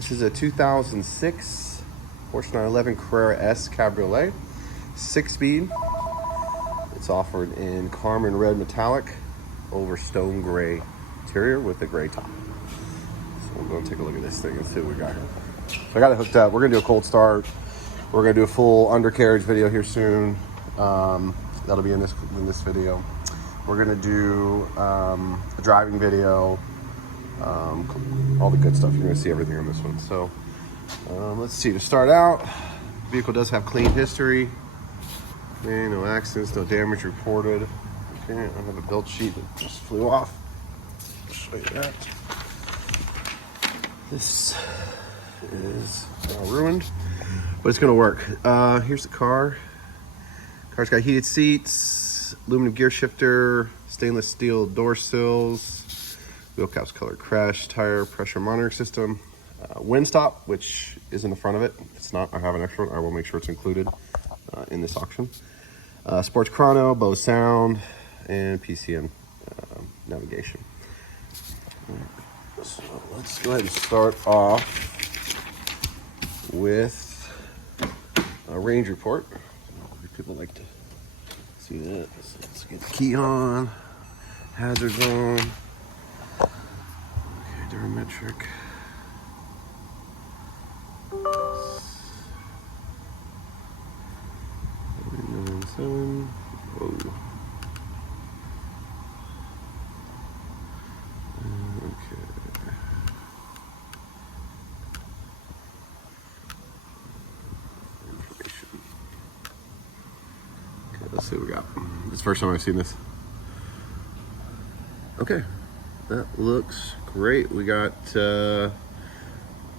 This is a 2006 Porsche 911 Carrera S Cabriolet, 6-speed. It's offered in Carmine Red Metallic over stone gray interior with a gray top. So we'll go and take a look at this thing and see what we got here. So I got it hooked up. We're gonna do a cold start. We're gonna do a full undercarriage video here soon. That'll be in this video. We're gonna do a driving video. All the good stuff. You're gonna see everything on this one. So let's see. To start out, the vehicle does have clean history. Okay, no accidents, no damage reported. Okay, I have a build sheet that just flew off. I'll show you that. This is ruined, but it's gonna work. Here's the car. Car's got heated seats, aluminum gear shifter, stainless steel door sills, wheel caps colored crash, tire pressure monitoring system, wind stop, which is in the front of it. If it's not, I have an extra one. I will make sure it's included in this auction. Sports chrono, Bose sound, and PCM navigation. So let's go ahead and start off with a range report. People like to see that. So let's get the key on, hazards on. Okay, durometric. 7. Whoa. Okay. Information. Okay, let's see what we got. It's the first time I've seen this. Okay, that looks great. We got a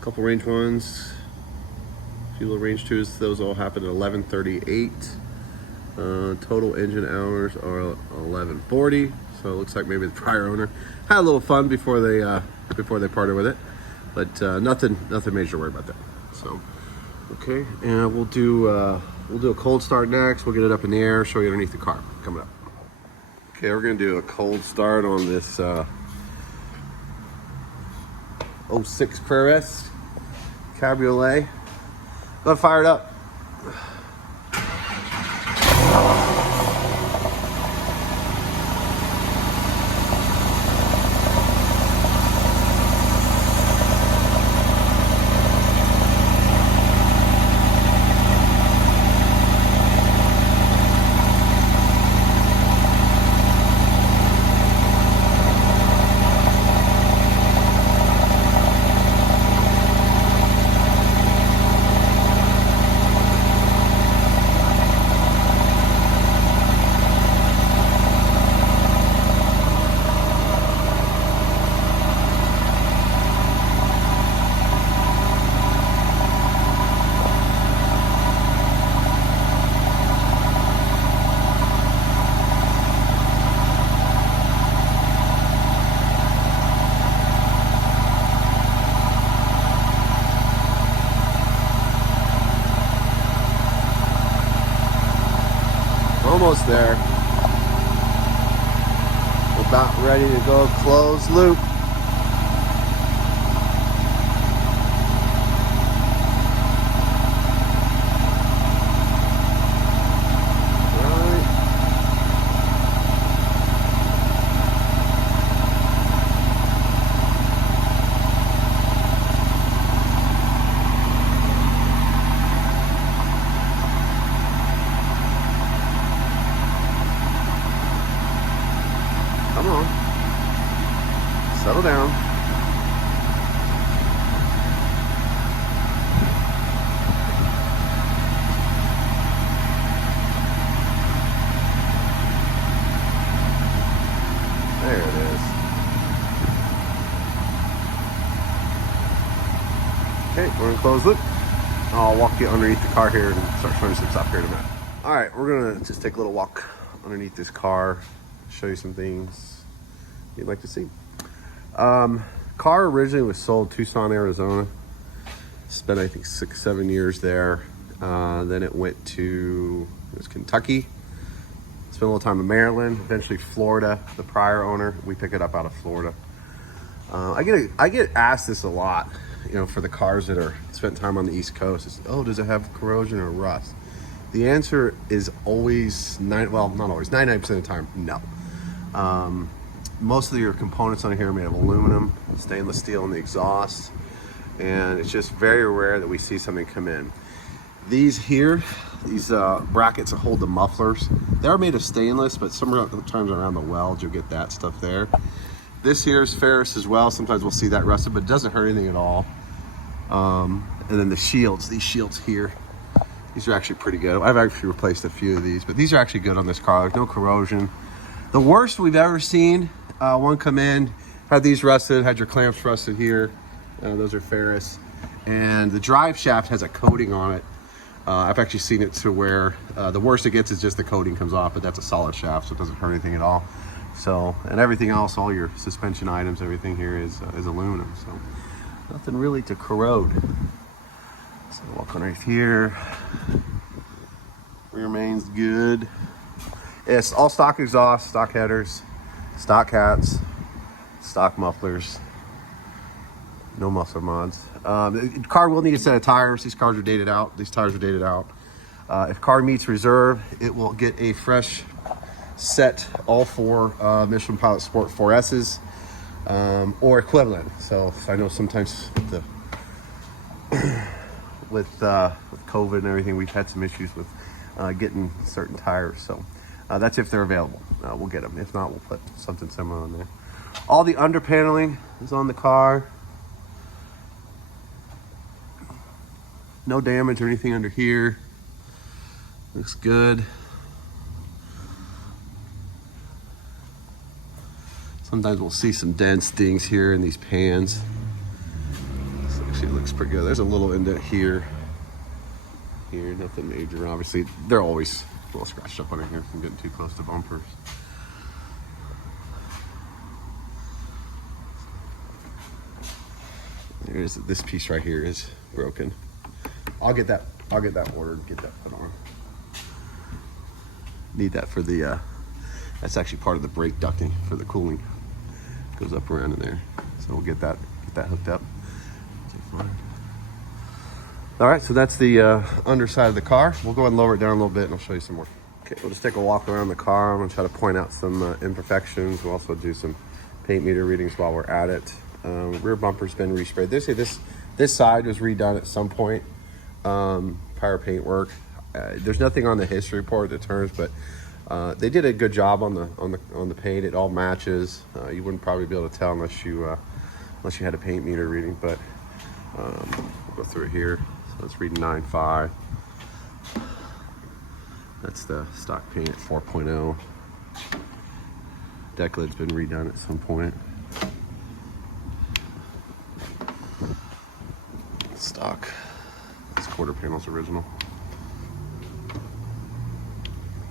couple range ones, a few little range twos. Those all happened at 11:38. Total engine hours are 1140. So it looks like maybe the prior owner had a little fun before they parted with it, but nothing major to worry about there. So okay, and we'll do a cold start next. We'll get it up in the air, show you underneath the car coming up. Okay, we're gonna do a cold start on this 06 Carrera S Cabriolet. Go fire it up. Almost there. We're about ready to go close loop. Come on. Settle down. There it is. Okay, we're gonna close loop. I'll walk you underneath the car here and start showing you some stuff here in a minute. All right, we're gonna just take a little walk underneath this car, show you some things you'd like to see. Car originally was sold Tucson, Arizona. Spent, I think, 6-7 years there. Then it went to, it was Kentucky. Spent a little time in Maryland, eventually Florida. The prior owner, we pick it up out of Florida. I get asked this a lot. you know, for the cars that are spent time on the East Coast, is, oh, does it have corrosion or rust? The answer is always, well, not always, 99% of the time, no. Most of your components on here are made of aluminum, stainless steel in the exhaust, and it's just very rare that we see something come in. These here, these brackets that hold the mufflers, they're made of stainless, but sometimes around the welds you'll get that stuff there. This here is ferrous as well. Sometimes we'll see that rusted, but it doesn't hurt anything at all. And then the shields, these shields here, these are actually pretty good. I've actually replaced a few of these, but these are actually good on this car. There's no corrosion. The worst we've ever seen, one come in, had these rusted, had your clamps rusted here. Those are ferrous. And the drive shaft has a coating on it. I've actually seen it to where the worst it gets is just the coating comes off, but that's a solid shaft, so it doesn't hurt anything at all. So, and everything else, all your suspension items, everything here is aluminum. So nothing really to corrode. So walk on right here. Rear main's good. It's all stock exhaust, stock headers, stock hats, stock mufflers. No muffler mods. The car will need a set of tires. These cars are dated out. These tires are dated out. If car meets reserve, it will get a fresh set, all four Michelin Pilot Sport 4S's or equivalent. So I know sometimes with COVID and everything, we've had some issues with getting certain tires. So that's if they're available. We'll get them. If not, we'll put something similar on there. All the under paneling is on the car. No damage or anything under here. Looks good. Sometimes we'll see some dents, dings here in these pans. This actually looks pretty good. There's a little indent here. Here, nothing major. Obviously, they're always a little scratched up under here from getting too close to bumpers. There's this piece right here is broken. I'll get that ordered, get that put on. Need that for the that's actually part of the brake ducting for the cooling. Goes up around in there. So we'll get that hooked up. All right, so that's the underside of the car. We'll go ahead and lower it down a little bit and I'll show you some more. Okay, we'll just take a walk around the car. I'm gonna try to point out some imperfections. We'll also do some paint meter readings while we're at it. Rear bumper's been resprayed. This side was redone at some point. Prior paint work. There's nothing on the history report that turns, but they did a good job on the paint. It all matches. You wouldn't probably be able to tell unless you had a paint meter reading. But we'll go through it here. So it's reading 9.5. That's the stock paint at 4.0. Deck lid's been redone at some point. Stock. This quarter panel's original.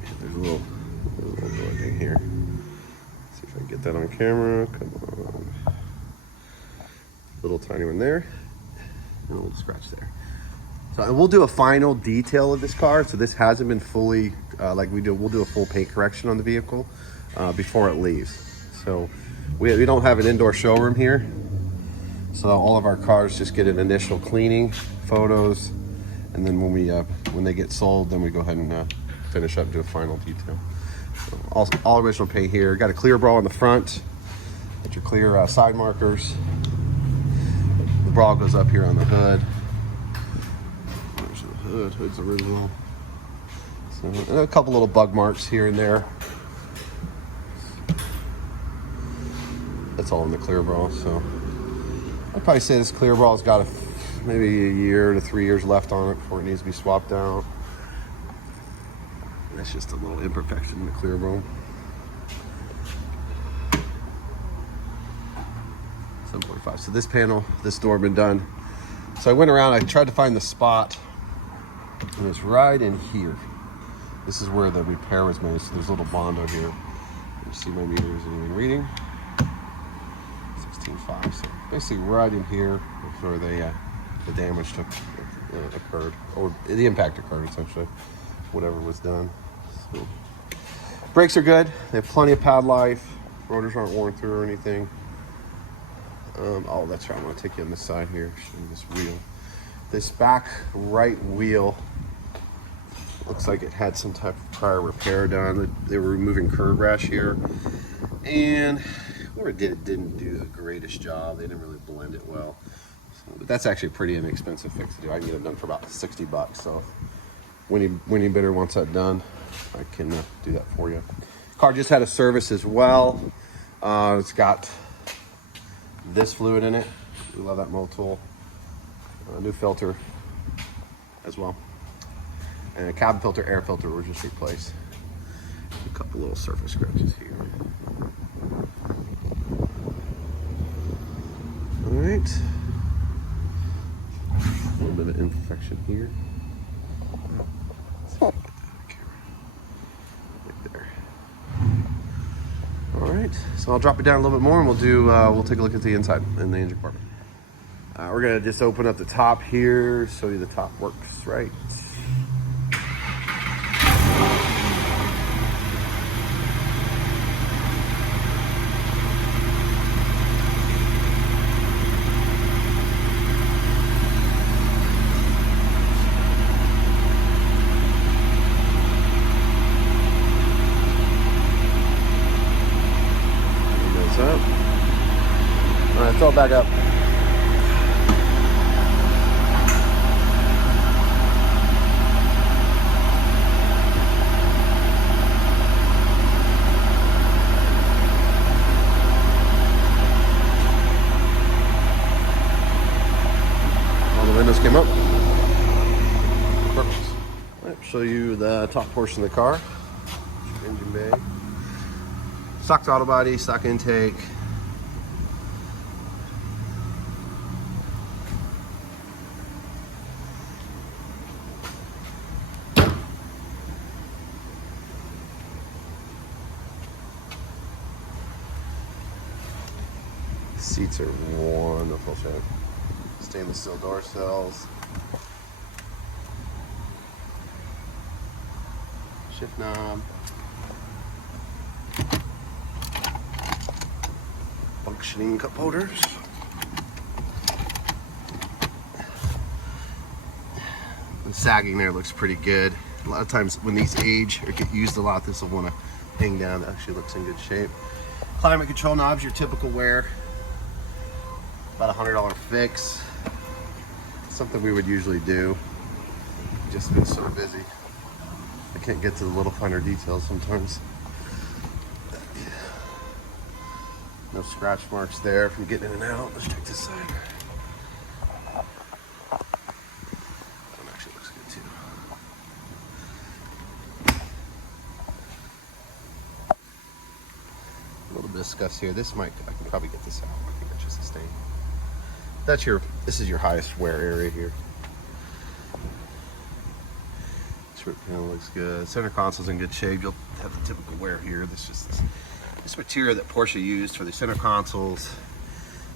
Yeah, there's a little door thing here. Let's see if I can get that on camera. Come on. Little tiny one there. And a little scratch there. So we'll do a final detail of this car. So this hasn't been fully we'll do a full paint correction on the vehicle before it leaves. So we don't have an indoor showroom here. So all of our cars just get an initial cleaning, photos, and then when they get sold, then we go ahead and finish up and do a final detail. So all original paint here. Got a clear bra on the front. Got your clear side markers. The bra goes up here on the hood. There's the hood. Hood's original. So, and a couple little bug marks here and there. That's all in the clear bra. So I'd probably say this clear bral's got maybe a year to 3 years left on it before it needs to be swapped out. That's just a little imperfection in the clear bra. 7.5. So this panel, this door been done. So I went around, I tried to find the spot, and it's right in here. This is where the repair was made. So there's a little Bondo here. You see my meter isn't even reading. 16.5. So basically right in here is where the damage occurred, or the impact occurred essentially, whatever was done. So brakes are good. They have plenty of pad life. Rotors aren't worn through or anything. Oh, that's right. I want to take you on this side here. This wheel. This back right wheel looks like it had some type of prior repair done. They were removing curb rash here, and whoever did it didn't do the greatest job. They didn't really blend it well. So, but that's actually a pretty inexpensive fix to do. I can get it done for about 60 bucks. So winning bidder wants that done, I can do that for you. Car just had a service as well. It's got this fluid in it. We love that mold tool. New filter as well. And a cabin filter, air filter were just replaced. A couple little surface scratches here. All right. A little bit of imperfection here. Right there. All right. So I'll drop it down a little bit more, and we'll take a look at the inside in the engine compartment. We're gonna just open up the top here, show you the top works right. Up. All right, throw it back up. All the windows came up. Perfect. All right, show you the top portion of the car. Engine bay. Stock throttle body, stock intake. Seats are wonderful shape. Stainless steel door cells. Shift knob. Functioning cup holders. The sagging there looks pretty good. A lot of times when these age or get used a lot, this will want to hang down. That actually looks in good shape. Climate control knobs, your typical wear. About $100 fix. Something we would usually do. Just been so busy. I can't get to the little finer details sometimes. No scratch marks there from getting in and out. Let's check this side. That one actually looks good too. A little bit of scuffs here. I can probably get this out. I think that's just a stain. This is your highest wear area here. Trip panel looks good. Center console's in good shape. You'll have the typical wear here. This material that Porsche used for the center consoles,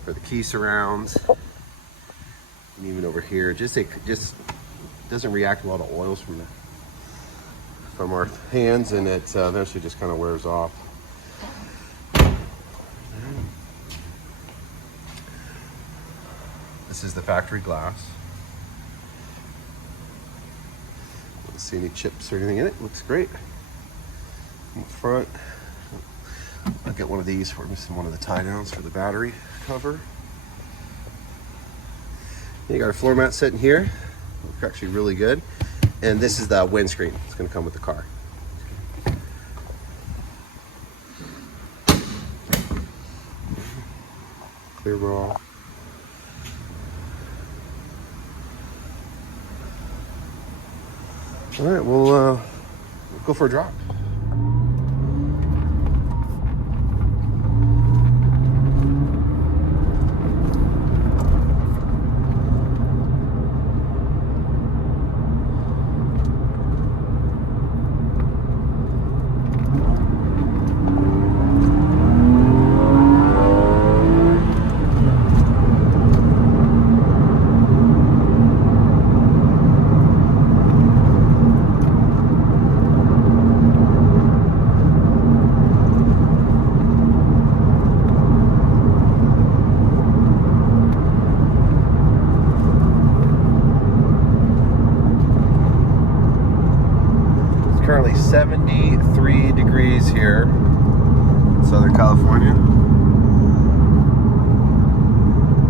for the key surrounds, and even over here, just doesn't react well to oils from our hands, and it eventually just kind of wears off. This is the factory glass. Don't see any chips or anything in it. Looks great. In the front, I'll get one of these for me, one of the tie downs for the battery cover. You got a floor mat sitting here. Looks actually really good. And this is the windscreen. It's going to come with the car. Clear bra. All right, we'll go for a drive. currently 73 degrees here in Southern California.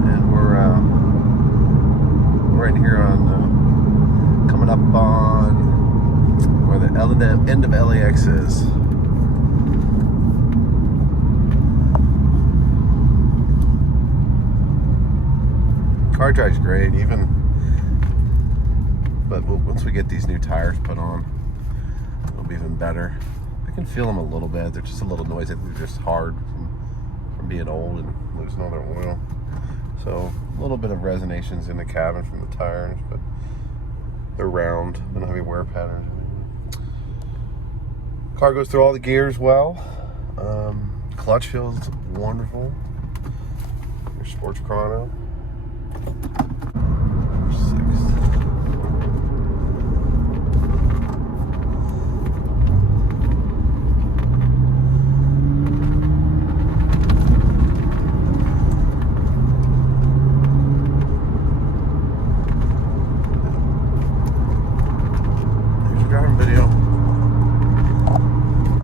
And we're right here on, coming up on where the end of LAX is. Car drive's great, but once we get these new tires put on, it'll be even better. I can feel them a little bit. They're just a little noisy. They're just hard from being old and losing all their oil. So a little bit of resonations in the cabin from the tires, but they're round. They don't have any wear patterns. Car goes through all the gears well. Clutch feels wonderful. Your sports chrono.